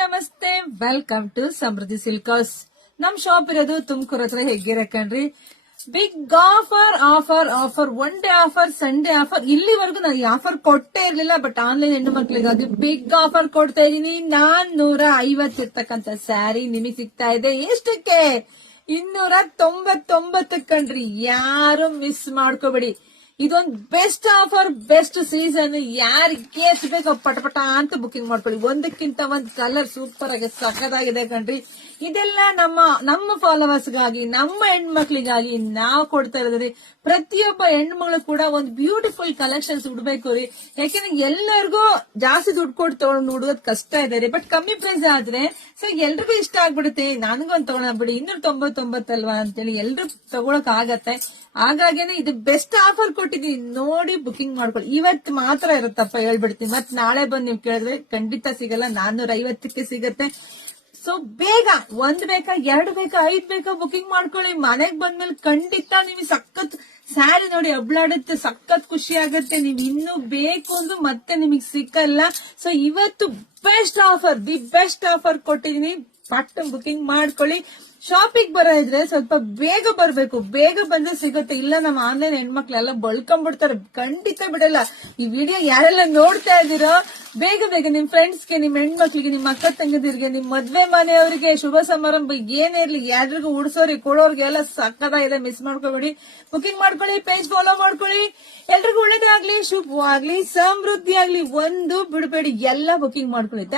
ನಮಸ್ತೆ, welcome to ಸಮೃದ್ಧಿ ಸಿಲ್ಕರ್ಸ್. ನಮ್ shop ಇರೋದು ತುಮಕೂರು ಹತ್ರ. ಹೆಗ್ಗೆರೆ ಕಣ್ರಿ. Big offer offer offer, one day offer, Sunday offer. ಇಲ್ಲಿವರೆಗೂ ನಾನು ಈ ಆಫರ್ ಕೊಟ್ಟೇ ಇರ್ಲಿಲ್ಲ, ಬಟ್ ಆನ್ಲೈನ್ ಹೆಣ್ಣು ಮಕ್ಳಿಗಾಗಿ ಬಿಗ್ ಆಫರ್ ಕೊಡ್ತಾ ಇದೀನಿ. 450 ಇರ್ತಕ್ಕಂಥ ಸ್ಯಾರಿ ನಿಮಗೆ ಸಿಗ್ತಾ ಇದೆ. ಎಷ್ಟಕ್ಕೆ? 299 ಕಣ್ರಿ. ಯಾರು ಮಿಸ್ ಮಾಡ್ಕೋಬೇಡಿ. ಇದೊಂದು ಬೆಸ್ಟ್ ಆಫರ್, ಬೆಸ್ಟ್ ಸೀಸನ್. ಯಾರಿಗೆ ಎಷ್ಟು ಬೇಕೋ ಪಟಪಟ ಅಂತ ಬುಕಿಂಗ್ ಮಾಡ್ಕೊಳ್ಳಿ. ಒಂದಕ್ಕಿಂತ ಒಂದ್ ಕಲರ್ ಸೂಪರ್ ಆಗಿ ಸಖತ್ತಾಗಿದೆ ಕಣ್ರಿ. ಇದೆಲ್ಲ ನಮ್ಮ ಫಾಲೋವರ್ಸ್ ಗಾಗಿ, ನಮ್ಮ ಹೆಣ್ಮಕ್ಳಿಗಾಗಿ ನಾವು ಕೊಡ್ತಾ ಇರೋದ್ರಿ. ಪ್ರತಿಯೊಬ್ಬ ಹೆಣ್ಮಗಳು ಕೂಡ ಒಂದು ಬ್ಯೂಟಿಫುಲ್ ಕಲೆಕ್ಷನ್ಸ್ ಉಡ್ಬೇಕು ರೀ. ಯಾಕೆಂದ್ರೆ ಎಲ್ಲರಿಗೂ ಜಾಸ್ತಿ ದುಡ್ಡು ಕೊಟ್ಟು ತಗೊಂಡು ಉಡೋದ್ ಕಷ್ಟ ಇದೆ ರೀ. ಬಟ್ ಕಮ್ಮಿ ಪ್ರೈಸ್ ಆದ್ರೆ ಸೊ ಎಲ್ರಿಗೂ ಇಷ್ಟ ಆಗ್ಬಿಡುತ್ತೆ. ನನಗೊಂದು ತಗೊಳಬಿಡಿ, 299 ಅಲ್ವಾ ಅಂತೇಳಿ ಎಲ್ರು ತಗೊಳಕ್ ಆಗತ್ತೆ. ಹಾಗಾಗಿನೇ ಇದು ಬೆಸ್ಟ್ ಆಫರ್ ಕೊಟ್ಟಿದೀನಿ. ನೋಡಿ ಬುಕಿಂಗ್ ಮಾಡ್ಕೊಳ್ಳಿ. ಇವತ್ತು ಮಾತ್ರ ಇರುತ್ತಪ್ಪ, ಹೇಳ್ಬಿಡ್ತೀನಿ. ಮತ್ ನಾಳೆ ಬಂದು ನೀವು ಕೇಳಿದ್ರೆ ಖಂಡಿತ ಸಿಗಲ್ಲ. 450ಕ್ಕೆ ಸಿಗತ್ತೆ. ಸೊ ಬೇಗ, 1 ಬೇಕಾ, 2 ಬೇಕಾ, 5 ಬೇಕಾ, ಬುಕಿಂಗ್ ಮಾಡ್ಕೊಳ್ಳಿ. ಮನೆಗ್ ಬಂದ್ಮೇಲೆ ಖಂಡಿತ ನಿಮಗೆ ಸಖತ್ ಸ್ಯಾರಿ ನೋಡಿ ಹಬ್ಲಾಡುತ್ತೆ, ಸಖತ್ ಖುಷಿ ಆಗತ್ತೆ. ನೀವ್ ಇನ್ನೂ ಬೇಕು ಅಂದ್ರೂ ಮತ್ತೆ ನಿಮಗ್ ಸಿಕ್ಕಲ್ಲ. ಸೊ ಇವತ್ತು best offer, the best offer ಕೊಟ್ಟಿದೀನಿ. ಪಟ್ಟ ಬುಕಿಂಗ್ ಮಾಡ್ಕೊಳ್ಳಿ. ಶಾಪಿಂಗ್ ಬರೋ ಇದ್ರೆ ಸ್ವಲ್ಪ ಬೇಗ ಬರ್ಬೇಕು, ಬೇಗ ಬಂದ್ರೆ ಸಿಗುತ್ತೆ. ಇಲ್ಲ ನಮ್ಮ ಆನ್ಲೈನ್ ಹೆಣ್ಮಕ್ಳೆಲ್ಲ ಬಳ್ಕೊಂಡ್ಬಿಡ್ತಾರೆ, ಖಂಡಿತ ಬಿಡಲ್ಲ. ಈ ವಿಡಿಯೋ ಯಾರೆಲ್ಲ ನೋಡ್ತಾ ಇದ್ದೀರೋ ಬೇಗ ಬೇಗ ನಿಮ್ ಫ್ರೆಂಡ್ಸ್ಗೆ, ನಿಮ್ ಹೆಣ್ಮಕ್ಳಿಗೆ, ನಿಮ್ ಅಕ್ಕ ತಂಗಿದಿರ್ಗೆ, ನಿಮ್ ಮದ್ವೆ ಮನೆಯವರಿಗೆ, ಶುಭ ಸಮಾರಂಭ ಏನೇ ಇರ್ಲಿ, ಯಾರಿಗೂ ಉಡ್ಸೋರಿಗೆ ಕೊಡೋರ್ಗೆ ಎಲ್ಲ ಸಕ್ಕತ್ತಾಗಿದೆ. ಮಿಸ್ ಮಾಡ್ಕೋಬೇಡಿ. ಬುಕಿಂಗ್ ಮಾಡ್ಕೊಳ್ಳಿ, ಪೇಜ್ ಫಾಲೋ ಮಾಡ್ಕೊಳ್ಳಿ. ಎಲ್ರಿಗೂ ಒಳ್ಳೇದಾಗ್ಲಿ, ಶುಭವಾಗ್ಲಿ, ಸಮೃದ್ಧಿ ಆಗ್ಲಿ. ಒಂದು ಬಿಡಬೇಡಿ, ಎಲ್ಲ ಬುಕಿಂಗ್ ಮಾಡ್ಕೊಳ್ಳಿ.